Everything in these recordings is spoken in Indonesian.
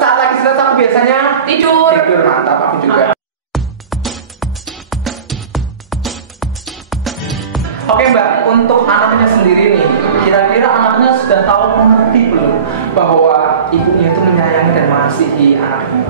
Saat lagi stres aku biasanya tidur. Mantap, aku juga. Oke Mbak, untuk anaknya sendiri nih, kira-kira anaknya sudah tahu mengerti belum bahwa ibunya itu menyayangi dan mengasihi anaknya?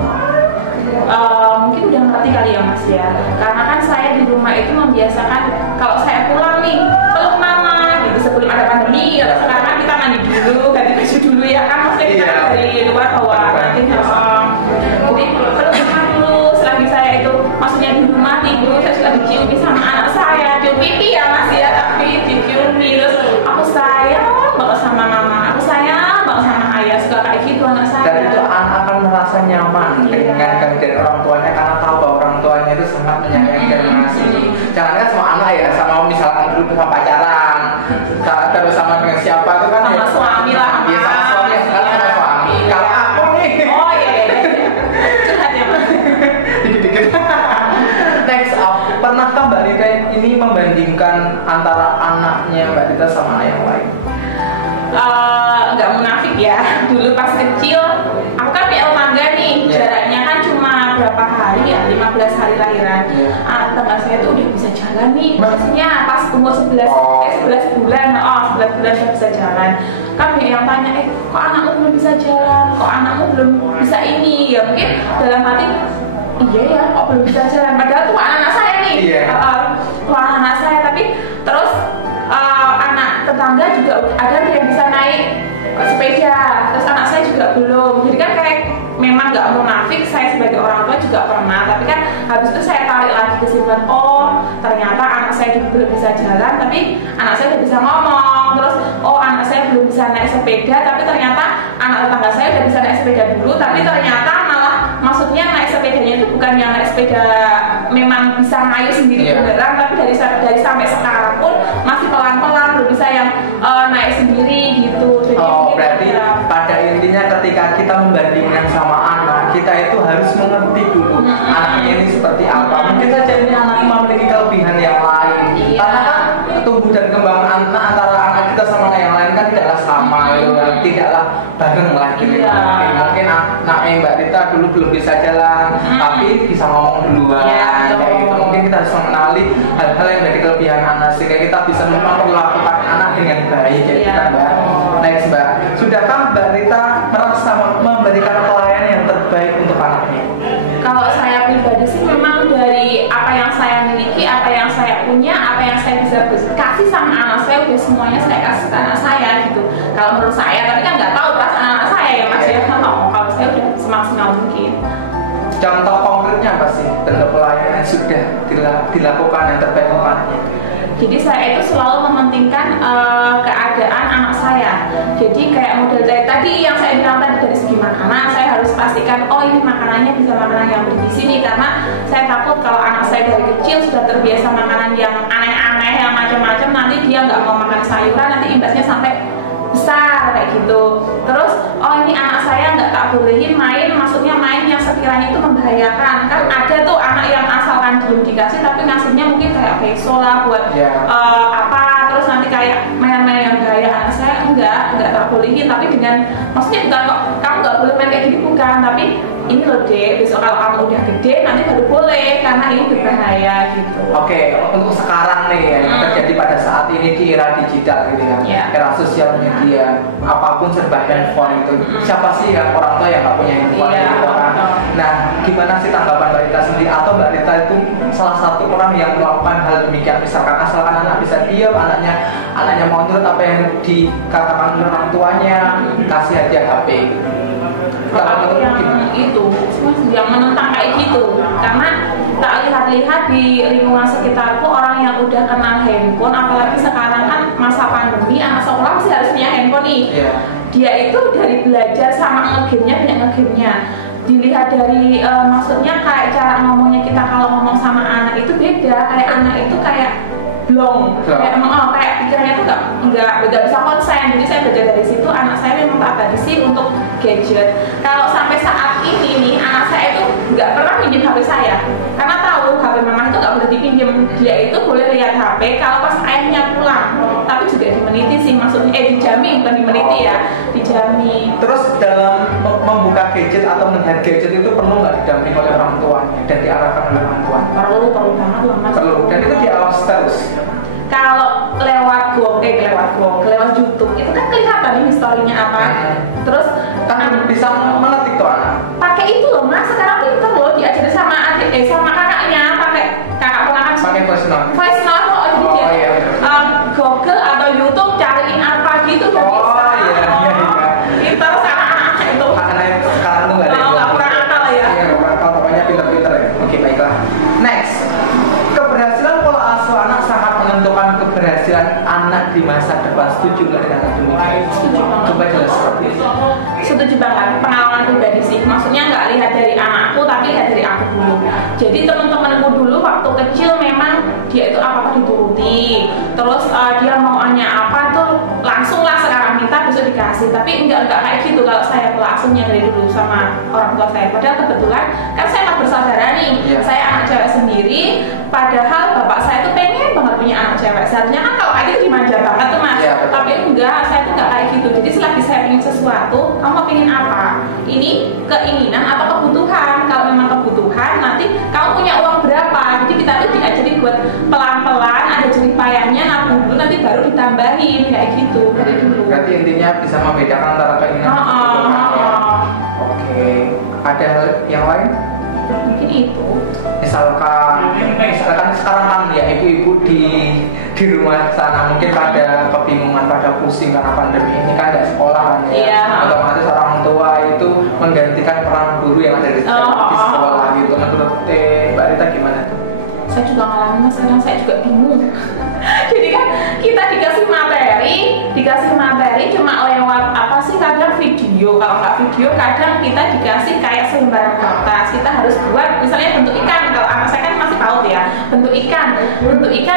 Mungkin udah ngerti kali ya Mas ya, karena kan saya di rumah itu membiasakan kalau saya pulang nih peluk mama gitu sebelum ada pandemi. Kalau sekarang kan kita mandi dulu, ganti baju dulu ya kan, maksudnya kita dari luar bawa nanti jadi peluk mama dulu. Selagi saya itu maksudnya di rumah tidur, saya sudah diciumi sama anak saya, cium pipi ya Mas ya, tapi diciumi terus aku sayang banget sama mama, aku sayang banget sama ayah, suka kayak gitu anak saya. Dan itu anak akan merasa nyaman dengan kehadiran orang tuanya karena tahu bahwa orang tuanya itu sangat menyayangi dan mengasihi. Jangan kan sama anak ya, sama misalkan dulu sama pacaran, terus sama dengan siapa itu kan sama suami lah, ya, sama suami, sekarang sama suami. Kalau aku nih, curhat ya Mas. dikit-dikit. Next up, pernahkah Mbak Rita ini membandingkan antara anaknya Mbak Rita sama anak yang lain? Nggak munafik ya, dulu pas kecil aku kan PL tangga nih, jaraknya kan cuma berapa hari ya, 15 hari lahiran. Anak tetangga saya tuh udah bisa jalan nih, maksudnya pas umur 11 bulan, 11 bulan udah bisa jalan. Kan yang tanya, kok anakmu belum bisa jalan, kok anakmu belum bisa ini, ya mungkin dalam hati iya ya, kok belum bisa jalan, padahal tuh anak saya nih, tuh anak saya. Tapi terus anak tetangga juga ada yang bisa naik sepeda, terus anak saya juga belum. Jadi kan kayak memang nggak munafik, saya sebagai orang tua juga pernah, tapi kan habis itu saya tarik lagi kesimpulan, oh ternyata anak saya juga belum bisa jalan tapi anak saya udah bisa ngomong. Terus oh anak saya belum bisa naik sepeda tapi ternyata anak tetangga saya udah bisa naik sepeda dulu, tapi ternyata malah maksudnya naik sepedanya itu bukan yang naik sepeda memang bisa ngayu sendiri beneran, tapi dari sampai sekarang pun masih pelan-pelan belum bisa yang naik sendiri gitu. Jadi berarti pada intinya ketika kita membandingkan sama anak, kita itu harus mengerti dulu anaknya ini seperti apa. Mungkin saja ini anak memiliki kelebihan yang lain, karena kan tumbuh dan kembang anak antara anak kita sama yang lain kan tidaklah sama, tidaklah bareng lah gitu. Mungkin anaknya Mbak Rita dulu belum bisa jalan, tapi bisa ngomong duluan, kayak gitu. Mungkin kita harus mengenali hal-hal yang menjadi kelebihan anak sehingga kita bisa memperlakukan anak dengan baik, ya kita Mbak. Next Mbak, sudahkah Mbak Rita merasa memberikan pelayanan yang terbaik untuk anaknya? Kalau saya pribadi sih memang dari apa yang saya miliki, apa yang saya punya, apa yang saya bisa kasih sama anak saya, udah semuanya saya kasih ke anak saya gitu. Kalau menurut saya, tapi kan nggak tahu perasaan anak saya ya Mas ya. Kalau saya udah semaksimal mungkin. Contoh konkretnya apa sih bentuk pelayanan yang sudah dilakukan yang terbaik untuk anaknya? Jadi saya itu selalu mementingkan keadaan anak saya. Jadi kayak model dari tadi yang saya bilang tadi, dari segi makanan saya harus pastikan oh ini makanannya bisa makanan yang bergizi nih, karena saya takut kalau anak saya dari kecil sudah terbiasa makanan yang aneh-aneh yang macam-macam, nanti dia nggak mau makan sayuran, nanti imbasnya sampai besar kayak gitu. Terus oh ini anak saya nggak tak bolehin main, maksudnya main yang sekiranya itu membahayakan. Kan ada tuh anak yang asalkan belum dikasih tapi ngasihnya mungkin kayak peso lah buat apa, terus nanti kayak main-main yang bahaya. Anak saya enggak tak bolehin, tapi dengan maksudnya bukan kok kamu nggak boleh main kayak gini, bukan, tapi ini loh dek, besok kalau kamu udah gede nanti baru boleh karena ini berbahaya gitu. Oke, untuk sekarang nih yang terjadi pada saat ini di era digital gitu ya, era sosial media, apapun serba handphone itu. Siapa sih yang orang tua yang nggak punya handphone gitu kan? Nah, gimana sih tanggapan Mbak Rita sendiri, atau Mbak Rita itu salah satu orang yang melakukan hal demikian, misalkan asalkan anak bisa diam, anaknya mau nurut apa yang dikatakan oleh orang tuanya, kasih aja HP. Kalau yang itu yang menentang kayak gitu, karena tak lihat-lihat di lingkungan sekitarku orang yang udah kenal handphone, apalagi sekarang kan masa pandemi, anak sekolah masih harus punya handphone nih. Dia itu dari belajar sama nge-game-nya, banyak nge-game-nya. Dilihat dari maksudnya kayak cara ngomongnya kita kalau ngomong sama anak itu beda, kayak anak itu kayak blong, kayak pikirannya tuh nggak bisa konsen. Jadi saya belajar dari situ, anak saya memang tak habisi untuk gadget. Kalau sampai saat ini nih anak saya itu nggak pernah minjem HP saya karena tahu HP mama itu nggak boleh dipinjam. Dia itu boleh lihat HP kalau pas ayahnya pulang, tapi juga dimeniti sih, maksudnya dijamin, bukan dimeniti ya, dijamin. Terus dalam membuka gadget atau melihat gadget itu perlu nggak didampingi oleh orang tua dan diarahkan oleh orang tua? Perlu banget loh mas. Perlu, dan itu diawas terus. Kalau lewat YouTube itu kan kelihatan nih historinya apa. Terus Kan bisa mengetik tuh anak. pakai itu loh mas, sekarang pinter loh, diajarin sama sama kakaknya, pakai kakak ponakan Pakai voice note. voice note loh, jadi Oh, dia iya. Google atau YouTube cariin apa gitu udah Oh, bisa. iya. Pinter sama anak itu. Karena sekarang tuh nggak ada. Nggak kurang akal ya. Iya, nggak kurang akal, pokoknya pinter-pinter ya. Oke, baiklah. Next, keberhasilan pola asuh anak sangat menentukan keberhasilan anak di masa depan. Setuju nggak dengan demikian? Setuju banget. Coba jelas seperti itu. Setuju banget, pengalaman pribadi sih. Maksudnya nggak lihat dari anakku, tapi lihat dari aku dulu. Jadi teman-temanku dulu waktu kecil memang dia itu apa-apa dituruti. Terus dia mauannya apa tuh langsung lah sekarang minta besok dikasih. Tapi enggak kayak gitu kalau saya pola asuhnya dari dulu sama orang tua saya. Padahal kebetulan kan saya emang bersaudara nih. Yeah. Saya anak cewek sendiri. Padahal bapak saya tuh pengen banget punya anak cewek. Seharusnya kan kalau kayak gitu dimanja banget tuh mas. Yeah, betul. Tapi enggak, saya tuh enggak kayak gitu. Jadi selagi saya pengen sesuatu, kamu pengen apa? Ini keinginan atau kebutuhan? Kalau memang kebutuhan, nanti kamu punya uang berapa? Jadi kita tuh diajarin buat pelan-pelan, ada jerih payahnya, nabung dulu, nanti baru ditambahin kayak gitu dari dulu. Berarti intinya bisa membedakan antara keinginan dan kebutuhan. Oke, ada hal yang lain? Mungkin itu. Misalkan sekarang kan ya ibu-ibu di rumah sana mungkin pada kebingungan, pada pusing karena pandemi ini kan nggak sekolah kan ya. Iya. Otomatis orang tua itu menggantikan peran guru yang ada di sekolah gitu. Menurut Mbak Rita gimana tuh? Saya juga ngalamin mas, kadang saya juga bingung. Jadi kan kita dikasih materi cuma lewat apa sih, kadang video, kalau nggak video kadang kita dikasih kayak selembaran kertas, kita harus buat misalnya bentuk ikan. Kalau anak saya kan masih paut ya, bentuk ikan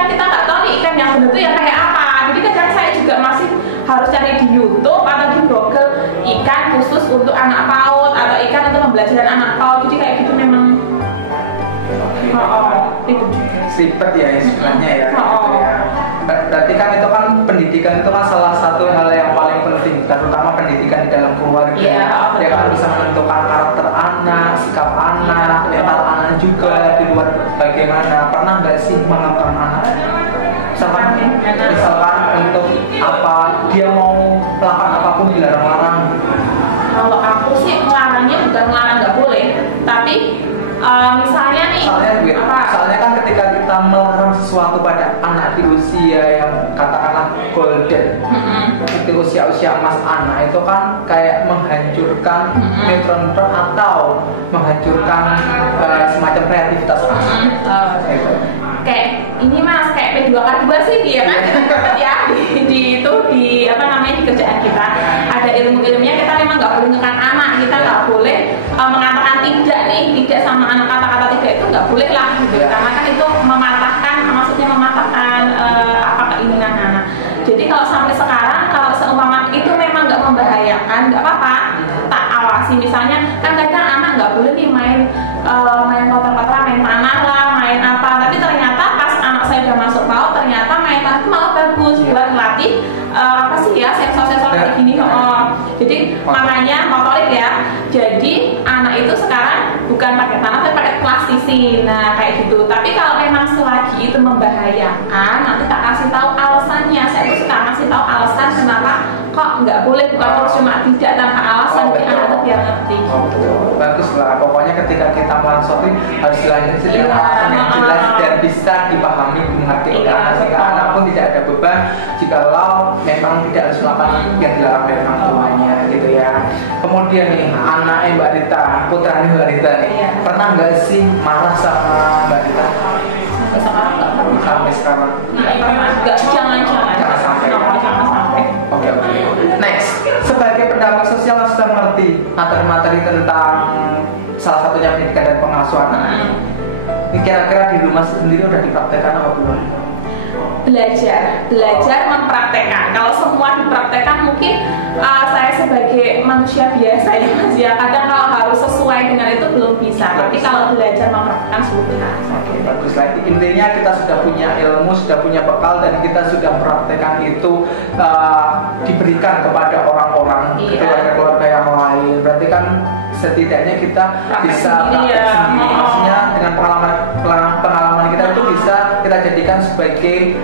kita nggak tahu nih ikan yang bentuk yang kayak apa. Jadi kadang saya juga masih harus cari di YouTube atau di Google ikan khusus untuk anak PAUD atau ikan untuk pembelajaran anak PAUD. Jadi kayak gitu memang ribet juga. Ribet ya istilahnya ya. Oh. Gitu ya. Berarti kan itu kan pendidikan itu kan salah satu hal yang paling penting, terutama pendidikan di dalam keluarga. Iya, Dia kan bisa menentukan karakter anak, sikap anak, mental anak juga di luar bagaimana. Pernah nggak sih mengangkat anak? Misalkan untuk apa dia mau melakukan apapun dilarang-larang. Kalau aku sih melarangnya bukan melarang nggak boleh, tapi misalnya nih Soalnya kan ketika kita melarang sesuatu pada anak di usia yang katakanlah golden, di usia emas anak itu kan kayak menghancurkan neutron atau menghancurkan semacam kreativitas anak. Kayak ini mas, kayak P2K2 sih dia kan ya di apa namanya di kerjaan kita ada ilmu-ilmunya. Kita memang nggak boleh ngekan anak, kita nggak boleh mengatakan tidak sama anak, kata-kata tidak itu nggak boleh lah gitu, karena kan itu mematahkan apa keinginan anak. Jadi kalau sampai sekarang kalau seumpama itu memang nggak membahayakan, nggak apa-apa, tak awasi. Misalnya kan kadang anak nggak boleh nih main kotor-kotoran, main tanah lah, main apa, tapi ternyata pas anak saya udah masuk PAUD ternyata main tanah itu malah bagus buat melatih apa sih ya, sensor-sensor kayak gini. Jadi makanya motorik ya. Jadi anak itu sekarang bukan pakai tanah tapi pakai plastisi. Nah kayak gitu. Tapi kalau memang selagi itu membahayakan, nanti tak kasih tahu alasannya. Saya tuh suka kasih tahu alasan kenapa kok nggak boleh, bukan terus cuma tidak tanpa alasan. Jadi anak itu biar ngerti. Bagus lah. Pokoknya ketika kita melaksanakan harus dilanjutkan dengan alasan yang jelas dan bisa dipahami, dimengerti oleh anak, sehingga anak pun tidak ada beban jikalau memang tidak harus melakukan yang dilarang oleh orang tuanya gitu ya. Kemudian nih anaknya Mbak Rita, putranya Mbak Rita nih, pernah nggak sih marah sama Mbak Rita? Sampai sekarang nggak pernah. Sampai sekarang? Jangan sampai. Oke. Next, sebagai pendamping sosial harus sudah mengerti materi-materi tentang salah satunya pendidikan dan pengasuhan anak. Ini kira-kira di rumah sendiri udah dipraktekkan apa belum? Belajar mempraktekkan. Kalau semua dipraktekkan mungkin saya sebagai manusia biasa ya mas ya, kadang kalau harus sesuai sesuai dengan itu belum bisa. Tapi kalau belajar mempraktekkan sudah. Oke, bagus lagi. Intinya kita sudah punya ilmu, sudah punya bekal, dan kita sudah praktekkan itu diberikan kepada orang-orang, keluarga-keluarga yang lain. Berarti kan setidaknya kita bisa praktek sendiri. Maksudnya dengan pengalaman kita itu bisa kita jadikan sebagai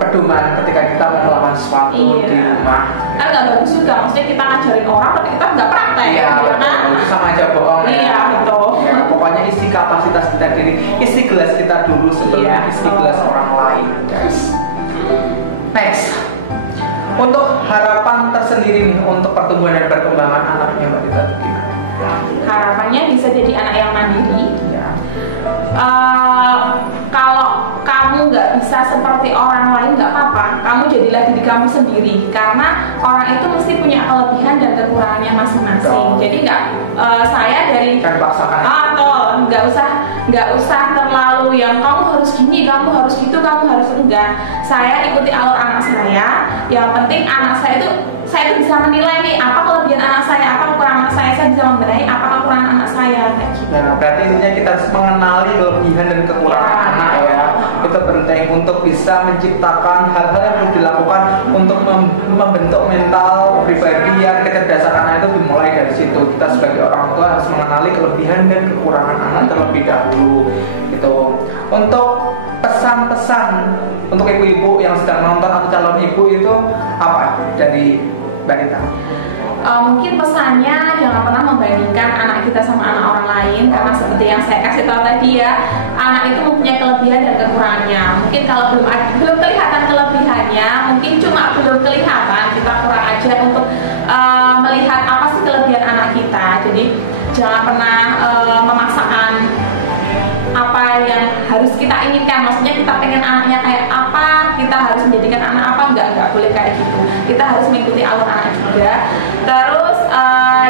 pedoman ketika kita melakukan sesuatu di rumah. Kan nggak bagus juga, maksudnya kita ngajarin orang tapi kita nggak praktek. Iya, itu sama aja bohong. Iya, betul. Ya, pokoknya isi kapasitas kita diri, isi gelas kita dulu sebelum isi gelas orang lain, guys. Next, untuk harapan tersendiri nih untuk pertumbuhan dan perkembangan anaknya Mbak Dita gimana? Harapannya bisa jadi anak yang mandiri. Ya. Kalau kamu nggak bisa seperti orang lain nggak apa-apa, kamu jadilah diri kamu sendiri, karena orang itu mesti punya kelebihan dan kekurangannya masing-masing. Jadi saya dari atau nggak usah terlalu yang kamu harus gini, kamu harus gitu, kamu harus enggak. Saya ikuti alur anak saya. Yang penting anak saya itu bisa menilai nih apa kelebihan anak saya, apa kekurangan anak saya bisa membenahi apa kekurangan anak saya kayak gitu. Nah, berarti intinya kita harus mengenali kelebihan dan kekurangan anak ya. Itu penting untuk bisa menciptakan hal-hal yang perlu dilakukan untuk membentuk mental pribadi yang kecerdasan anak itu dimulai dari situ. Kita sebagai orang tua harus mengenali kelebihan dan kekurangan anak terlebih dahulu. Gitu. Untuk pesan-pesan untuk ibu-ibu yang sedang nonton atau calon ibu itu apa dari Mbak Dita? Mungkin pesannya jangan pernah membandingkan anak kita sama anak orang lain, karena seperti yang saya kasih tahu tadi ya, anak itu mempunyai kelebihan dan kekurangannya. Mungkin kalau belum kelihatan kelebihannya, mungkin cuma belum kelihatan, kita kurang aja untuk melihat apa sih kelebihan anak kita. Jadi jangan pernah memaksakan apa yang harus kita inginkan. Maksudnya kita pengen anaknya kayak apa, kita harus menjadikan anak apa, enggak boleh kayak gitu. Kita harus mengikuti alur anak juga. Terus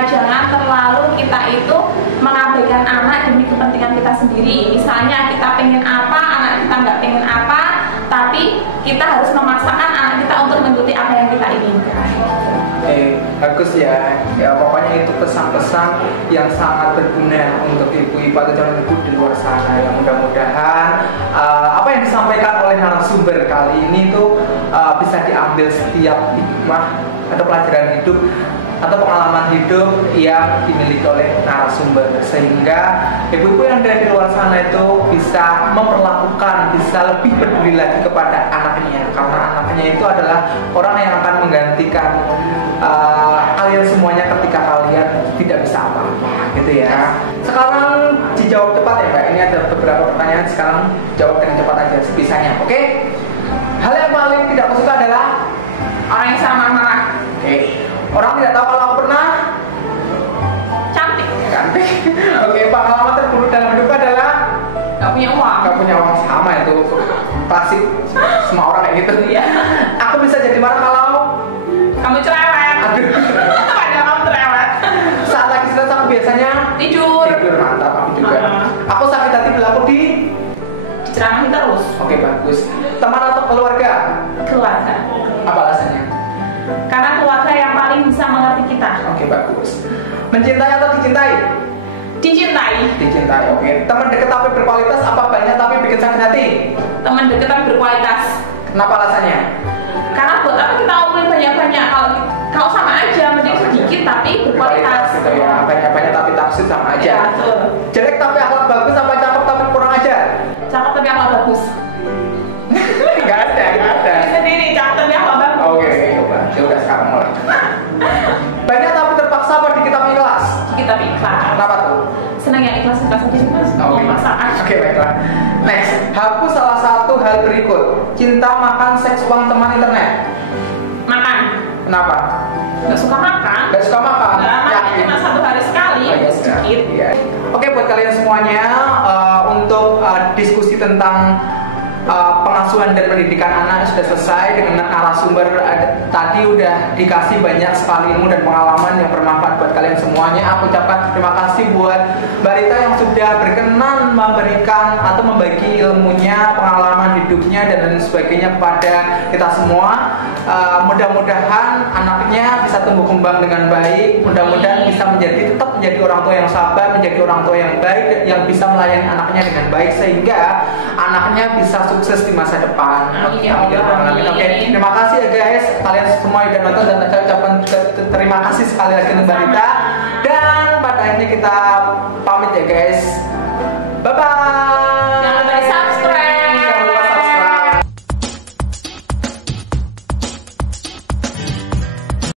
jangan terlalu kita itu mengabaikan anak demi kepentingan kita sendiri. Misalnya kita pengen apa, anak kita nggak pengen apa, tapi kita harus memaksakan anak kita untuk mengikuti apa yang kita inginkan. Bagus ya. Ya pokoknya itu pesan-pesan yang sangat berguna untuk ibu-ibu atau calon ibu di luar sana. Yang mudah-mudahan apa yang disampaikan oleh narasumber kali ini tuh bisa diambil setiap hikmah atau pelajaran hidup atau pengalaman hidup yang dimiliki oleh narasumber, sehingga ibu-ibu yang ada di luar sana itu bisa memperlakukan, bisa lebih peduli lagi kepada anaknya, karena anaknya itu adalah orang yang akan menggantikan kalian semuanya ketika kalian tidak bisa apa-apa, gitu ya. Sekarang dijawab cepat ya Mbak, ini ada beberapa pertanyaan, sekarang jawab dengan cepat aja sebisanya, oke? Hal yang paling tidak aku suka adalah orang yang sama marah. Orang tidak tahu kalau aku pernah cantik. Oke, pengalaman terburuk dalam hidup adalah gak punya uang. Gak punya uang, sama itu klasik, semua orang kayak gitu. Iya. Aku bisa jadi marah kalau kamu cerewet. Aduh. Padahal kamu cerewet. Saat lagi stres aku biasanya tidur, mantap. Aku juga. Aku sakit hati bila aku diceramahi terus. Oke, bagus. Teman atau keluarga? Keluarga. Apa alasannya? Karena keluarga yang paling bisa mengerti kita. Oke, bagus. Mencintai atau dicintai? Dicintai. Oke. Teman dekat tapi berkualitas apa banyak tapi bikin sakit hati? Teman dekat tapi berkualitas. Kenapa alasannya? Karena buat apa kita omongin banyak-banyak, kalau sama aja, mending sedikit tapi berkualitas. Gitu ya. Banyak-banyak tapi tafsir sama aja. Ya, betul. Jelek tapi akhlak bagus apa cakep tapi kurang ajar? Cakep tapi akhlak bagus. Gak ada. Sendiri cakep tapi akhlak bagus. Oke, coba. Ya udah sekarang mulai. Banyak tapi terpaksa apa dikit tapi ikhlas? Dikit tapi ikhlas. Kenapa tuh? Senang yang ikhlas aja mas. Memaksakan. Oke, baiklah. Next, hapus salah satu hal berikut: cinta, makan, seks, uang, teman, internet. Makan. Kenapa? Gak suka makan. Makan cuma 1 hari sekali. Sedikit. Iya. Oke, buat kalian semuanya untuk diskusi tentang pengasuhan dan pendidikan anak sudah selesai dengan narasumber tadi udah dikasih banyak sekali ilmu dan pengalaman yang bermanfaat buat kalian semuanya. Aku ucapkan terima kasih buat Mbak Rita yang sudah berkenan memberikan atau membagi ilmunya, pengalaman hidupnya dan lain sebagainya kepada kita semua. Mudah-mudahan anaknya bisa tumbuh kembang dengan baik, mudah-mudahan bisa tetap menjadi orang tua yang sabar, menjadi orang tua yang baik, yang bisa melayani anaknya dengan baik sehingga anaknya bisa sukses di masa depan. Oke, terima kasih ya guys, kalian semua yang udah nonton, dan saya ucapkan terima kasih sekali lagi untuk Mbak Rita. Dan pada akhirnya kita pamit ya guys. Bye bye.